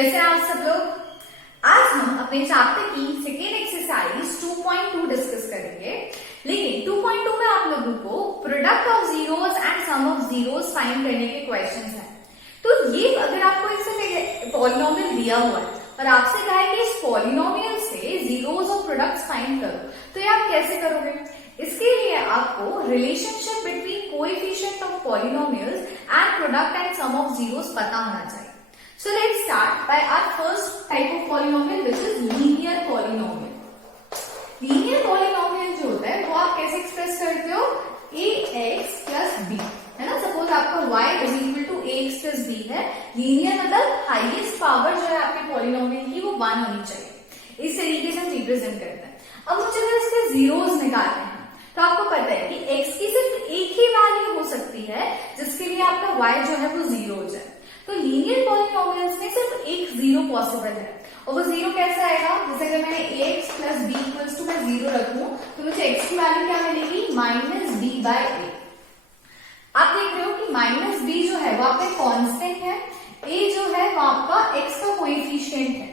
कैसे हैं आप सब लोग। आज हम अपने चैप्टर की सेकेंड एक्सरसाइज 2.2 डिस्कस करेंगे। लेकिन 2.2 में आप लोगों को product of zeros and sum of zeros find करने के क्वेश्चंस हैं। तो ये अगर आपको इससे पॉलिनोमियल दिया हुआ है और आपसे कहा है कि इस पॉलिनोमियल से जीरोस और प्रोडक्ट्स फाइंड करो, तो ये आप कैसे करोगे। इसके लिए आपको relationship between coefficient of polynomials and product and sum of zeros पता होना चाहिए। So let's start by our first type of polynomial, which is linear polynomial. Linear polynomial जो होता है वो आप कैसे एक्सप्रेस करते हो, ax plus b, है ना। सपोज आपका y is equal to ax plus b है। लीनियर मतलब हाईएस्ट पावर जो है आपके पॉलिनोमियल की वो 1 होनी चाहिए। इस तरीके से हम रिप्रेजेंट करते हैं। अब मुझे अगर इसके जीरोस निकालने हैं तो आपको पता है कि x की सिर्फ एक ही वैल्यू हो सकती है जिसके लिए आपका y जो है वो जीरो हो जाए। तो लीनियर पॉलिनोमियल्स में सिर्फ एक जीरो पॉसिबल है, और वो जीरो कैसा आएगा, जैसे अगर मैंने ax plus b equals to मैं जीरो रखूं तो मुझे x की वैल्यू क्या मिलेगी, माइनस b बाय a। आप देख रहे हो कि माइनस b जो है वो आपका कांस्टेंट है, a जो है वो आपका x का कोएफिशिएंट है।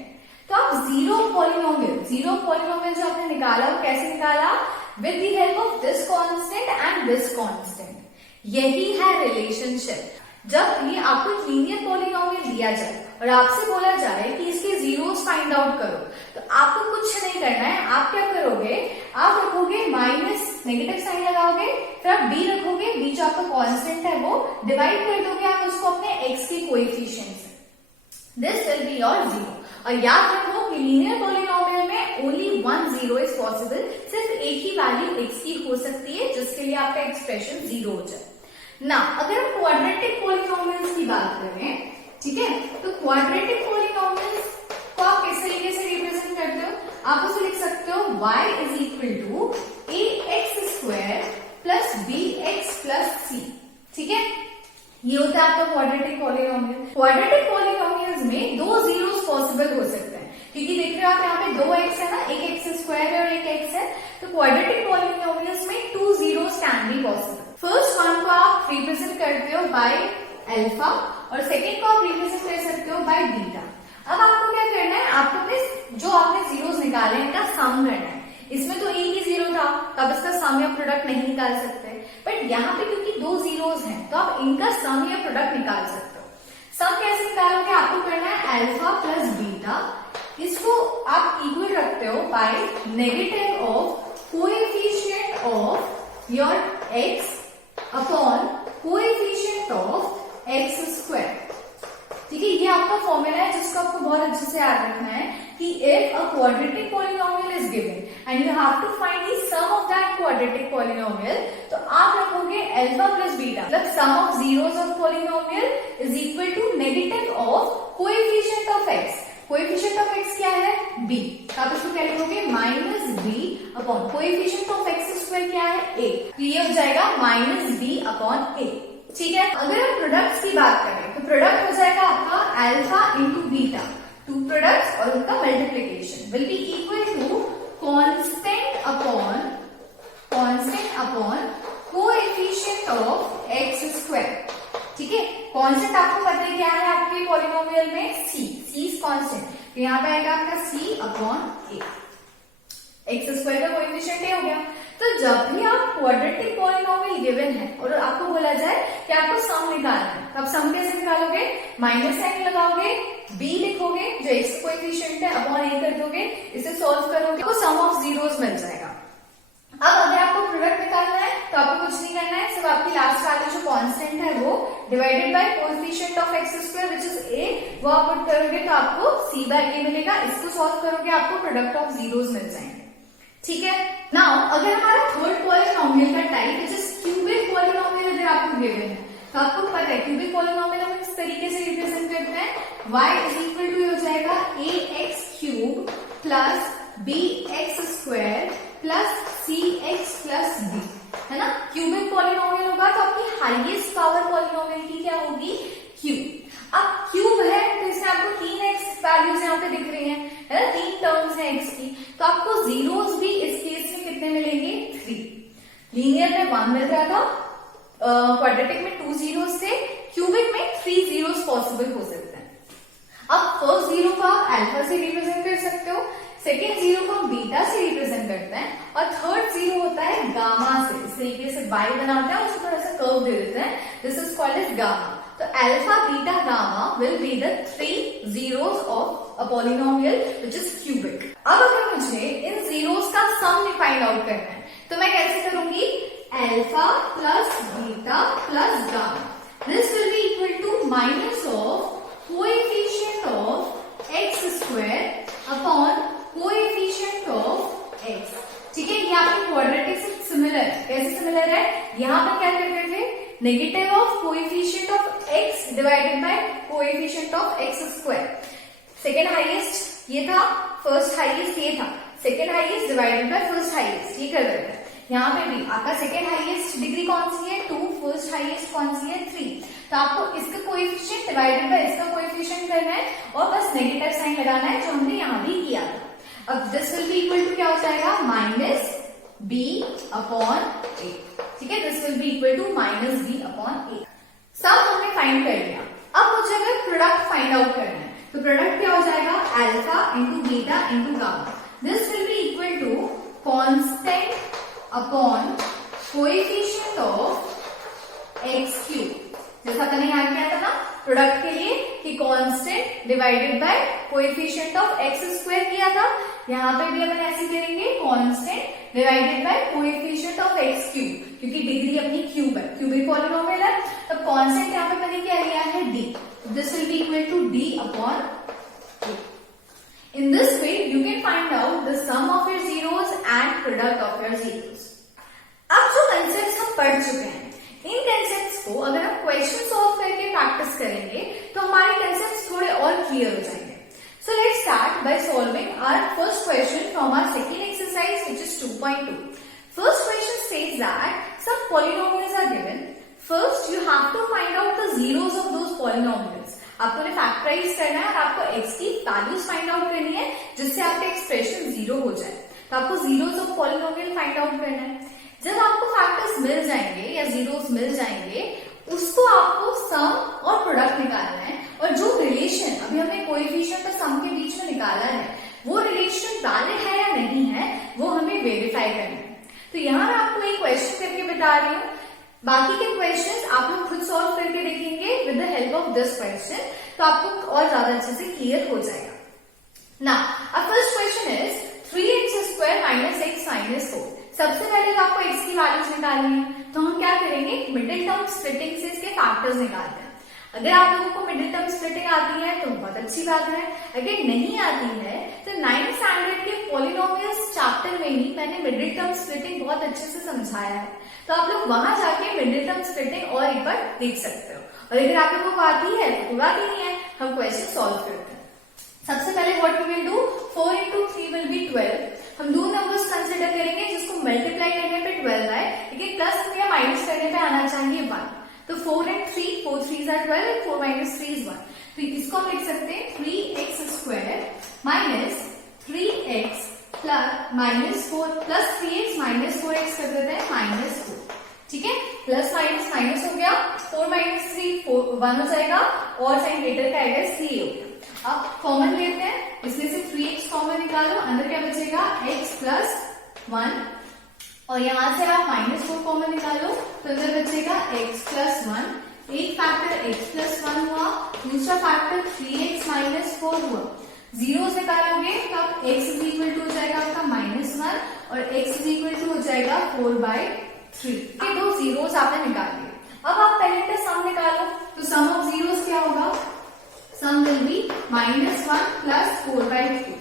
तो आप जीरो पॉलिनोमियल जो आपने निकाला वो कैसे निकाला, with the help of this constant and this constant. यही है रिलेशनशिप। जब ये आपको एक लीनियर पॉलिनोमियल दिया जाए और आपसे बोला जाए कि इसके जीरोस फाइंड आउट करो, तो आपको कुछ नहीं करना है। आप क्या करोगे, आप रखोगे माइनस, नेगेटिव साइन लगाओगे, फिर आप b रखोगे, b जो आपका कांस्टेंट है वो डिवाइड कर दोगे आप उसको अपने x के कोएफिशिएंट से। This will be your zero. और याद रखो कि लीनियर पॉलिनोमियल में only one zero is possible. सिर्फ एक ही वैल्यू x की हो सकती है जिसके लिए आपका एक्सप्रेशन जीरो हो जाए ना। अगर हम क्वाड्रेटिक पॉलिनोमियल्स की बात करें, ठीक है, तो क्वाड्रेटिक पॉलिनोमियल्स को आप किस तरीके से रिप्रेजेंट करते हो, आप उसे लिख सकते हो y is equal to ax square plus bx plus c। ठीक है, ये होता है आपका क्वाड्रेटिक पॉलिनोमियल। क्वाड्रेटिक पॉलिनोमियल्स में दो जीरोस पॉसिबल हो सकते हैं, क्योंकि देख रहे हो आप यहाँ पे दो x है ना, एक x स्क्वायर है और एक x है। तो क्वाड्रेटिक पॉलिनोमियल्स में two zeros can be possible. First one को आप रिप्रेजेंट करते हो बाय अल्फा और सेकेंड को आप रिप्रेजेंट कर सकते हो बाय बीटा। अब आपको क्या करना है, आपको अपने जो आपने जीरोस निकाले इनका सम करना है। इसमें तो एक ही जीरो था, तब इसका सम या प्रोडक्ट नहीं निकाल सकते, बट यहाँ पे क्योंकि दो जीरोस हैं तो आप इनका सम या प्रोडक्ट निकाल सकते हो। सम कैसे निकालोगे, आपको करना है अल्फा प्लस बीटा, इसको आप इक्वल रखते हो by negative of coefficient of your x upon coefficient of x square. ठीक है, ये आपका फॉर्मूला है जिसको आपको बहुत अच्छे से याद रखना है कि if a quadratic polynomial is given and you have to find the sum of that quadratic polynomial, तो आप रखोगे अल्फा प्लस बीटा, मतलब sum of zeros of polynomial is equal to negative of coefficient of x. Coefficient of x क्या है, b, आप इसको क्या लिखोगे, minus b upon coefficient of x square क्या है, a। तो ये हो जाएगा माइनस b अपॉन a। ठीक है, अगर हम प्रोडक्ट्स की बात करें तो प्रोडक्ट हो जाएगा आपका alpha into beta, two products और उनका multiplication will be equal to constant upon coefficient of x square. ठीक है, कांस्टेंट आपको पता है क्या है आपके पॉलिनोमियल में, c इज कांस्टेंट, तो यहाँ पे आएगा आपका c upon a। X square का कोएफिशिएंट a हो गया। तो जब भी आप क्वाड्रेटिक पॉलिनोमियल गिवन है और आपको बोला जाए कि आपको सम निकालना है, तो आप सम कैसे निकालोगे, माइनस साइन लगाओगे, b लिखोगे जो एक्स कोएफिशिएंट है, अपॉन a कर दोगे, इसे सॉल्व करोगे तो सम ऑफ जीरोस मिल जाएगा। अब अगर आपको प्रोडक्ट निकालना है तो आपको कुछ नहीं करना है, सिर्फ आपकी लास्ट वैल्यू जो कांस्टेंट है वो divided by coefficient of x square which is a, वो आप पुट करोगे तो आपको c बाय a मिलेगा। इसको सॉल्व करोगे आपको प्रोडक्ट ऑफ जीरोस मिल जाएंगे। ठीक है, नाउ अगर हमारा थर्ड पॉलिनोमियल का type which is cubic polynomial अगर आपको गिवन है, तो आपको पता है क्यूबिक पॉलिनोमियल हम इस तरीके से रिप्रेजेंट करते हैं, y इज इक्वल टू हो जाएगा ax cube plus bx square plus cx plus b, है ना। क्यूबिक पॉलिनोमियल होगा तो आपकी हाईएस्ट पावर पॉलिनोमियल की क्या होगी, क्यूब। अब क्यूब है तो इसमें आपको तीन एक्स वैल्यूज यहाँ पे दिख रही हैं, है ना, तीन टर्म्स हैं एक्स की, तो आपको जीरोस भी इस केस में कितने मिलेंगे, 3। लीनियर में 1 मिल रहा था, क्वाड्रेटिक में 2 जीरोस थे, क्यूबिक में 3 जीरोस पॉसिबल हो सकते हैं। अब फर्स्ट जीरो को आप अल्फा से रिप्रेजेंट कर सकते हो, सेकेंड जीरो को हम बीटा से रिप्रेजेंट करते हैं और थर्ड जीरो होता है गामा से। इस तरीके से बाई बनाते हैं, उसको थोड़ा सा कर्व दे देते हैं, this is called as gamma. तो alpha beta gamma will be the 3 zeros of a polynomial which is cubic. अब अगर मुझे इन जीरोस का सम फाइंड आउट करना है तो मैं कैसे करूंगी, alpha plus beta plus gamma, this will be equal to minus of coefficient of x square upon coefficient of x. ठीक है, यहाँ पे क्वाड्रेटिक से सिमिलर, कैसे सिमिलर है, यहाँ पर क्या करते थे, negative of coefficient of x divided by coefficient of x square. Second highest ये था, फर्स्ट हाईएस्ट ये था, second highest divided by first highest, ये कर रहे थे। यहाँ पे भी आपका सेकेंड हाईएस्ट डिग्री कौन सी है, 2, फर्स्ट हाईएस्ट कौन सी है, 3। तो आपको इसका कोएफिशिएंट डिवाइडेड बाय इसका कोएफिशिएंट करना है और बस नेगेटिव साइन लगाना है, जो हमने यहाँ भी किया था। अब this will be equal to क्या हो जाएगा, माइनस बी अपॉन ए। ठीक है, this will be equal to minus b upon a. सब हमने फाइंड कर लिया। अब मुझे अगर प्रोडक्ट फाइंड आउट करना है तो प्रोडक्ट क्या हो जाएगा, alpha into beta into gamma, this will be equal to constant upon coefficient of x cube. जैसा मैंने यहाँ किया था ना प्रोडक्ट के लिए कि constant divided by coefficient of x square किया था, यहाँ पे भी अपन ऐसे करेंगे, constant divided by coefficient of x cube, क्योंकि डिग्री अपनी क्यूब है, क्यूबिक पॉलिनोमियल है। तो कांस्टेंट यहाँ पे मैंने क्या लिया है, d, this will be equal to d upon a. In this way, you can find out the sum of your zeros and product of your zeros. अब जो कंसेप्ट्स हम पढ़ चुके हैं, इन कंसेप्ट्स को अगर हम क्वेश्चन सॉल्व करके प्रैक्टिस करेंगे तो हमारे कंसेप्ट्स थोड़े और क्लियर हो जाएंगे। So let's start by solving our first question from our second exercise, which is 2.2. First question says that some polynomials are given. First, you have to find out the zeros of those polynomials. आपको उन्हें factorise करना है और आपको x की values find out करनी है जिससे आपका एक्सप्रेशन जीरो हो जाए। तो आपको zeros of polynomial find out करना है। जब आपको फैक्टर्स मिल जाएंगे या जीरोस मिल जाएंगे, उसको आपको सम और प्रोडक्ट निकालना है और जो रिलेशन अभी हमने कोएफिशिएंट और सम के बीच में निकाला है वो रिलेशन वैलिड है या नहीं है वो हमें वेरीफाई करना है। तो यहाँ मैं आपको एक क्वेश्चन करके बता रही हूँ, बाकी के क्वेश्चंस आप लोग खुद सॉल्व करके देखेंगे with the help of this question, तो आपको और ज्यादा अच्छे से क्लियर हो जाएगा। नाउ अब first question is 3x square minus x minus 4। सबसे पहले तो आपको x की वैल्यूज निकालनी है, तो हम क्या करेंगे, मिडिल टर्म स्प्लिटिंग से इसके फैक्टर्स निकालते हैं। अगर आप लोगों को मिडिल टर्म स्प्लिटिंग आती है तो बहुत अच्छी बात है, अगर नहीं आती है तो 9th स्टैंडर्ड के पॉलिनोमियल्स चैप्टर में ही मैंने मिडिल टर्म स्प्लिटिंग बहुत अच्छे से समझाया है, तो आप लोग वहां जाके मिडिल टर्म स्प्लिटिंग और एक बार देख सकते हो। और अगर आप लोगों को आती है तो बात ही नहीं है, हम क्वेश्चन सॉल्व करते हैं। सबसे पहले what we will do, 4 into 3 will be 12। हम दो नंबर्स कंसिडर करेंगे जिसको मल्टीप्लाई करने पे 12 आए, लेकिन प्लस या माइनस करने पे आना चाहिए 1। तो 4 and 3, 4 3s are 12 and 4 minus 3 is 1। तो इसको हम लिख सकते हैं 3x square minus 3x plus minus 4 plus 3x minus 4x कर देते हैं माइनस 4। ठीक है, प्लस माइनस माइनस हो गया, 4 माइनस 3 1 हो जाएगा और साइन ग्रेटर का आएगा 3 हो गया। अब कॉमन लेते हैं, इसमें से 3x कॉमन निकालो, अंदर क्या बचेगा x प्लस 1 और यहां से आप माइनस 4 कॉमन निकालो तो अंदर बचेगा x प्लस 1। एक फैक्टर x प्लस 1 हुआ, दूसरा फैक्टर 3x माइनस 4 हुआ। जीरो निकालोगे तो आप x इज इक्वल टू हो जाएगा आपका -1 और x इज इक्वल टू हो जाएगा 4/3। ये दो जीरोस आपने निकाल लिए। अब आप पहले का सम निकालो, तो सम ऑफ जीरोस क्या होगा, sum will be -1 plus 4/3।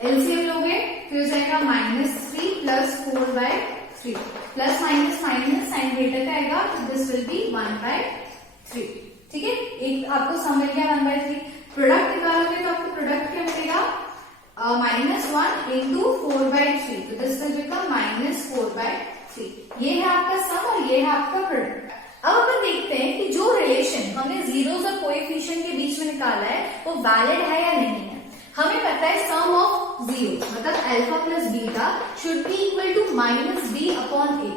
LCM लोगे तो हो जाएगा -3 plus 4/3 plus minus minus sign greater का आएगा, दिस विल बी 1/3। ठीक है, एक आपको सम मिल गया 1/3। प्रोडक्ट निकालोगे तो आपको प्रोडक्ट क्या मिलेगा, -1 into 4/3, तो दिस विल बिकम -4/3। ये है आपका सम और ये है आपका प्रोडक्ट। अब अपन देखते हैं कि जो रिलेशन हमने जीरोस और कोएफिशिएंट के बीच में निकाला है वो वैलिड है या नहीं है। हमें पता है सम ऑफ जीरो मतलब alpha plus beta should be equal to -b upon a।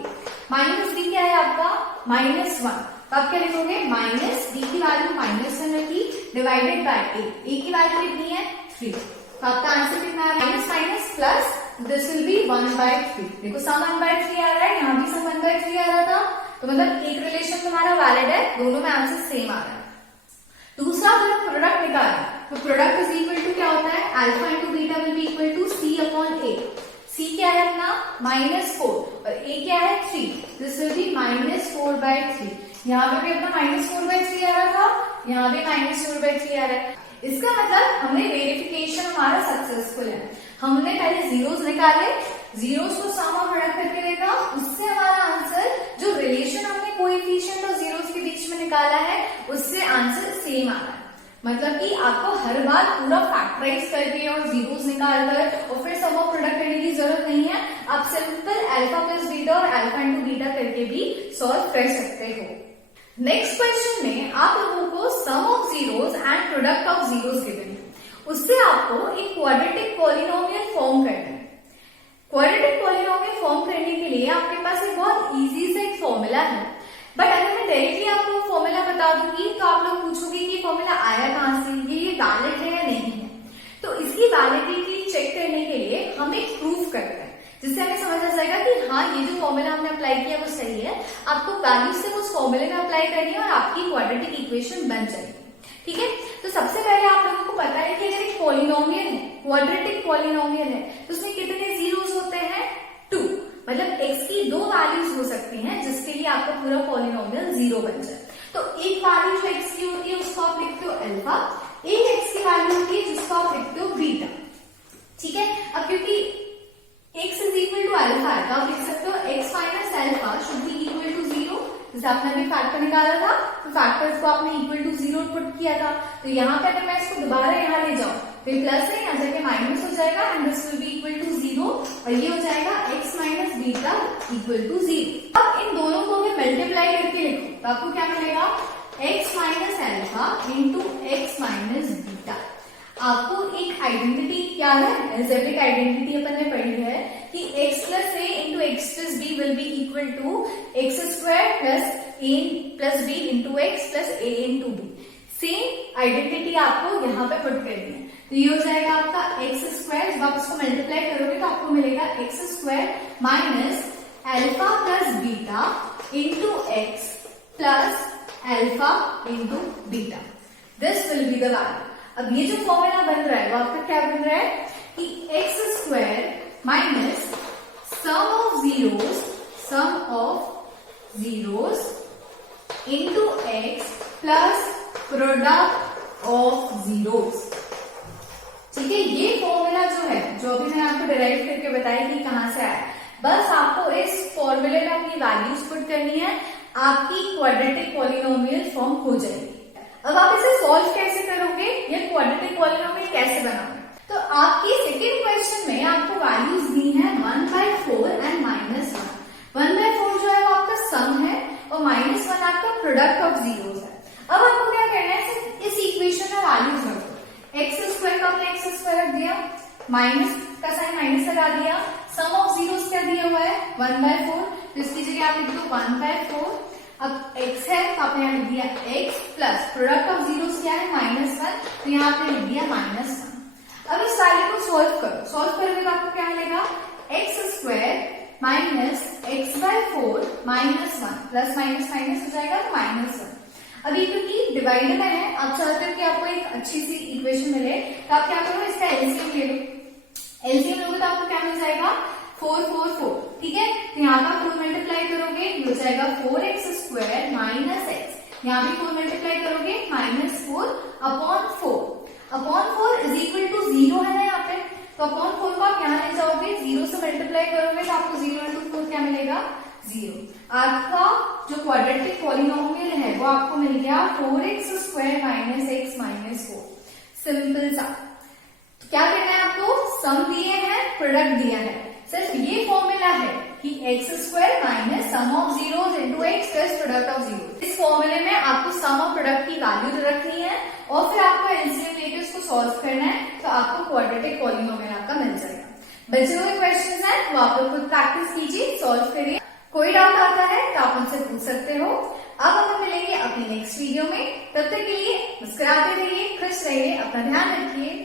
-b क्या है आपका -1, तो आप क्या लिखोगे, -b की वैल्यू -1 रखी, डिवाइडेड बाय ए की वैल्यू कितनी है 3, तो आपका आंसर कितना है minus minus plus this will B 1/3। देखो सम 1/3 आ रहा है, यहाँ भी सम 1/3 आ रहा था, तो मतलब एक रिलेशन तुम्हारा वैलिड है, दोनों में आंसर सेम आ रहा है। दूसरा अगर प्रोडक्ट निकालना, तो प्रोडक्ट इज इक्वल टू क्या होता है alpha into beta will be equal to C upon A. C क्या है अपना -4 और ए क्या है 3, दिस विल बी -4/3। यहाँ पे भी अपना -4/3 आ रहा था, यहाँ भी -4/3 आ रहा है। इसका मतलब हमने वेरिफिकेशन हमारा सक्सेसफुल है। हमने पहले जीरोस निकाले, जीरोस को सम और प्रोडक्ट करके देखा, उससे हमारा आंसर जो रिलेशन हमने कोएफिशिएंट और जीरोस के बीच में निकाला है उससे आंसर सेम आ रहा है। मतलब कि आपको हर बार पूरा फैक्टराइज करके और जीरोस निकालकर और फिर सम और प्रोडक्ट करने की जरूरत नहीं है। आप सिंपल अल्फा प्लस बीटा और अल्फा इंटू बीटा करके भी सॉल्व कर सकते हो। नेक्स्ट क्वेश्चन में आप लोगों को sum of zeros and product of zeros given है, उससे आपको एक क्वाड्रेटिक पॉलिनोमियल फॉर्म करना है। क्वाड्रेटिक पॉलिनोमियल फॉर्म करने के लिए आपके पास एक बहुत इजी सा एक फॉर्मूला है, बट अगर मैं डायरेक्टली आपको फॉर्मूला बता दूंगी तो आप लोग पूछोगे कि फॉर्मूला आया कहां से, ये वैलिड है या नहीं है। तो इसकी वैलिडिटी चेक करने के लिए हम एक प्रूफ करते हैं, जिससे हमें समझ आ जाएगा कि हाँ ये जो फॉर्मूला हमने अप्लाई किया वो सही है। आपको वैल्यू से उस फॉर्मूले में अप्लाई करनी है और आपकी क्वाड्रेटिक इक्वेशन बन जाएगी। ठीक है, तो सबसे पहले आप लोगों को पता है कि अगर एक पॉलिनोमियल है, क्वाड्रेटिक पॉलिनोमियल है, तो उसमें कितने जीरोस होते हैं 2, मतलब x की 2 वैल्यूज हो सकती हैं जिसके लिए आपका पूरा पॉलिनोमियल 0 बन जाए। तो एक वैल्यू जो x की होती है उसको आप लिखते हो अल्फा, एक x की वैल्यू होती है जिसको आप लिखते हो बीटा। ठीक है, अब क्योंकि x is equal to alpha है तो आप लिख सकते हो x minus alpha should be equal to 0। जैसे आपने अभी फैक्टर निकाला था तो फैक्टर्स को आपने इक्वल टू 0 पुट किया था, तो यहाँ पे अगर मैं इसको दोबारा यहाँ ले जाऊं तो ये प्लस है, यहाँ जाके माइनस हो जाएगा and this will be equal to 0 और ये हो जाएगा x minus beta equal to 0। अब इन दोनों को अगर मल्टीप्लाई करके लिखो तो आपको क्या मिलेगा x minus alpha into x minus beta. आपको एक आइडेंटिटी क्या है, एल्जेब्रिक आइडेंटिटी अपन ने पढ़ी है कि x plus a into x plus b will be equal to x square plus a plus b into x plus a into b. Same identity आपको यहाँ पे पुट करनी है, तो ये हो जाएगा आपका एक्स स्क्वायर, जब आप इसको मल्टीप्लाई करोगे तो आपको मिलेगा x square minus alpha plus beta into x plus alpha into beta. This will be the value. अब ये जो फॉर्मूला बन रहा है वो आपका क्या बन रहा है कि x square minus sum of zeros into x plus product of zeros. ठीक है, ये फॉर्मूला जो है जो अभी मैंने आपको डिराइव करके बताया कि कहां से आया, बस आपको इस फॉर्मूले में अपनी वैल्यूज पुट करनी है, आपकी क्वाड्रेटिक पॉलिनोमियल फॉर्म हो जाएगी। अब आप इसे सॉल्व कैसे करोगे, ये क्वाड्रेटिक पॉलिनोमियल कैसे बनाओगे, तो आपकी सेकेंड क्वेश्चन में आपको वैल्यूज दी है 1/4 एंड -1। 1/4 जो है वो आपका सम है और -1 आपका प्रोडक्ट ऑफ जीरोस है। अब आपको क्या करना है, इस इक्वेशन में वैल्यूज रखो। एक्स स्क्वायर का आपने एक्स स्क्वायर रख दिया, माइनस का साइन माइनस लगा दिया, सम ऑफ जीरोस क्या दिया हुआ है 1/4, तो इसकी जगह आप लिख दो 1/4। अब x है तो आपने यहाँ लिख दिया x plus product of zeros क्या है -1, तो यहाँ आपने लिख दिया -1। अब इस वैल्यू को सॉल्व करो, सॉल्व करोगे तो आपको क्या मिलेगा x square minus x/4 -1 plus minus minus हो जाएगा तो -1। अभी क्योंकि डिवाइडर में है, आप चाहते हो कि आपको एक अच्छी सी इक्वेशन मिले, तो आप क्या करो इसका एलसीएम ले लो। एलसीएम लोगे तो आपको क्या मिल जाएगा 4 4 4। ठीक है, तो यहाँ का 4 मल्टीप्लाई करोगे हो जाएगा 4x स्क्वायर माइनस एक्स, यहाँ भी 4 मल्टीप्लाई करोगे -4 अपॉन 4 इज इक्वल टू 0 है ना यहाँ पे, तो अपॉन 4 को आप यहाँ ले जाओगे, 0 से मल्टीप्लाई करोगे तो आपको 0 इंटू 4 क्या मिलेगा 0। आपका जो क्वाड्रेटिक पॉलिनोमियल है वो आपको मिल गया 4x square minus x minus 4। Simple सा। तो क्या करना है आपको, सम दिए हैं प्रोडक्ट दिया है, सिर्फ ये फॉर्मूला है कि x square minus sum of zeros into x plus product of zero. इस फॉर्मूले में आपको सम ऑफ प्रोडक्ट की वैल्यू रखनी है और फिर आपको एलसीएम लेके उसको सॉल्व करना है, तो आपको क्वाड्रेटिक पॉलिनोमियल आपका मिल जाएगा। बचे हुए क्वेश्चन है वो आप लोग खुद प्रैक्टिस कीजिए, सॉल्व करिए। कोई डाउट आता है तो आप उनसे पूछ सकते हो। अब हम मिलेंगे अपनी नेक्स्ट वीडियो में, तब तक के लिए मुस्कुराते रहिए, अपना ध्यान रखिए।